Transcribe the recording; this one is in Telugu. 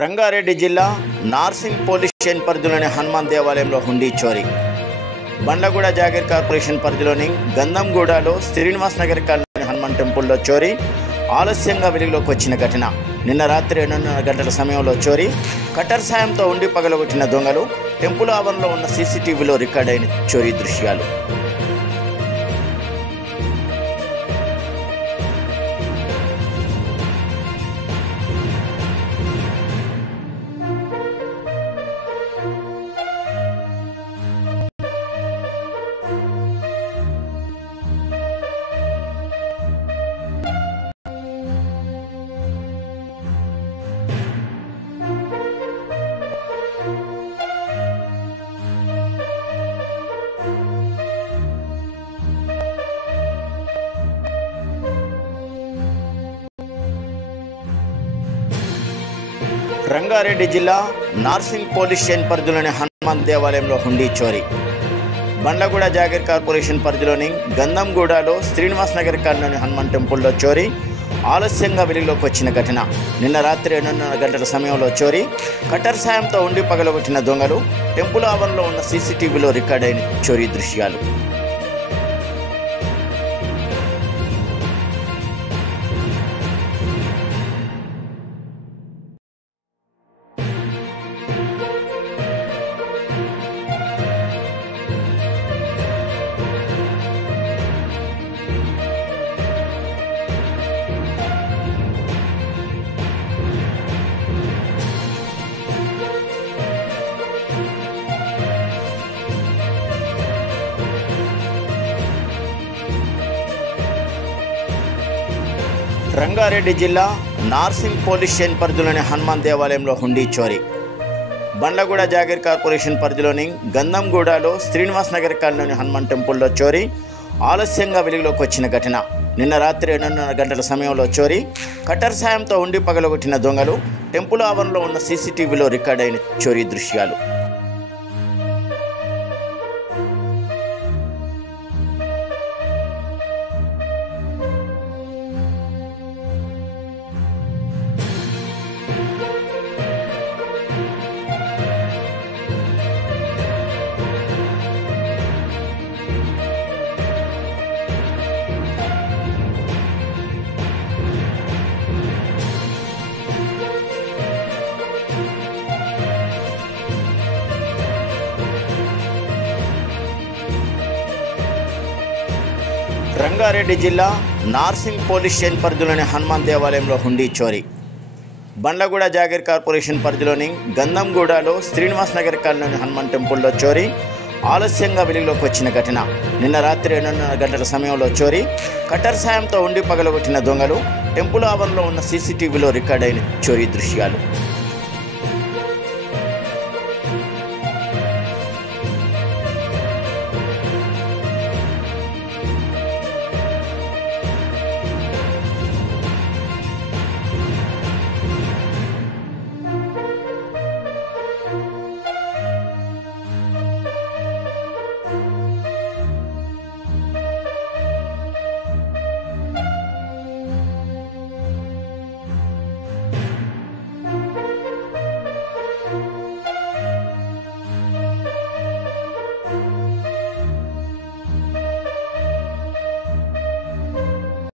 రంగారెడ్డి జిల్లా నార్సింగ్ పోలీస్ స్టేషన్ పరిధిలోని హనుమాన్ దేవాలయంలో హుండీ చోరీ. బండ్లగూడ జాగీర్ కార్పొరేషన్ పరిధిలోని గంధంగూడలో శ్రీనివాస్ నగర్ కాలనీ హనుమాన్ టెంపుల్లో చోరీ ఆలస్యంగా వెలుగులోకి వచ్చిన ఘటన. నిన్న రాత్రి 2:30 గంటల సమయంలో చోరీ. కటర్ సాయంతో ఉండి పగలగొట్టిన దొంగలు టెంపుల్ ఆవరణలో ఉన్న సీసీటీవీలో రికార్డైన చోరీ దృశ్యాలు. రంగారెడ్డి జిల్లా నార్సింగ్ పోలీస్ స్టేషన్ పరిధిలోని హనుమాన్ దేవాలయంలో హుండీ చోరీ. బండ్లగూడ జాగీర్ కార్పొరేషన్ పరిధిలోని గంధంగూడలో శ్రీనివాస్ నగర్ కాలనీ హనుమాన్ టెంపుల్లో చోరీ ఆలస్యంగా వెలుగులోకి వచ్చిన ఘటన. నిన్న రాత్రి 2:30 గంటల సమయంలో చోరీ. కటర్ సాయంతో ఉండి పగలగొట్టిన దొంగలు టెంపుల్ ఆవరణలో ఉన్న సీసీటీవీలో రికార్డైన చోరీ దృశ్యాలు. రంగారెడ్డి జిల్లా నార్సింగ్ పోలీస్ స్టేషన్ పరిధిలోని హనుమాన్ దేవాలయంలో హుండీ చోరీ. బండ్లగూడ జాగీర్ కార్పొరేషన్ పరిధిలోని గంధంగూడలో శ్రీనివాస్ నగర్ కాలనీ హనుమాన్ టెంపుల్లో చోరీ ఆలస్యంగా వెలుగులోకి వచ్చిన ఘటన. నిన్న రాత్రి 2:30 గంటల సమయంలో చోరీ. కటర్ సాయంతో ఉండి పగలగొట్టిన దొంగలు టెంపుల్ ఆవరణలో ఉన్న సీసీటీవీలో రికార్డైన చోరీ దృశ్యాలు. రంగారెడ్డి జిల్లా నార్సింగ్ పోలీస్ స్టేషన్ పరిధిలోని హనుమాన్ దేవాలయంలో హుండీ చోరీ. బండ్లగూడ జాగీర్ కార్పొరేషన్ పరిధిలోని గంధంగూడలో శ్రీనివాస్ నగర్ కాలనీ హనుమాన్ టెంపుల్లో చోరీ ఆలస్యంగా వెలుగులోకి వచ్చిన ఘటన. నిన్న రాత్రి 2:30 గంటల సమయంలో చోరీ. కటర్ సాయంతో ఉండి పగలగొట్టిన దొంగలు టెంపుల్ ఆవరణలో ఉన్న సీసీటీవీలో రికార్డైన చోరీ దృశ్యాలు.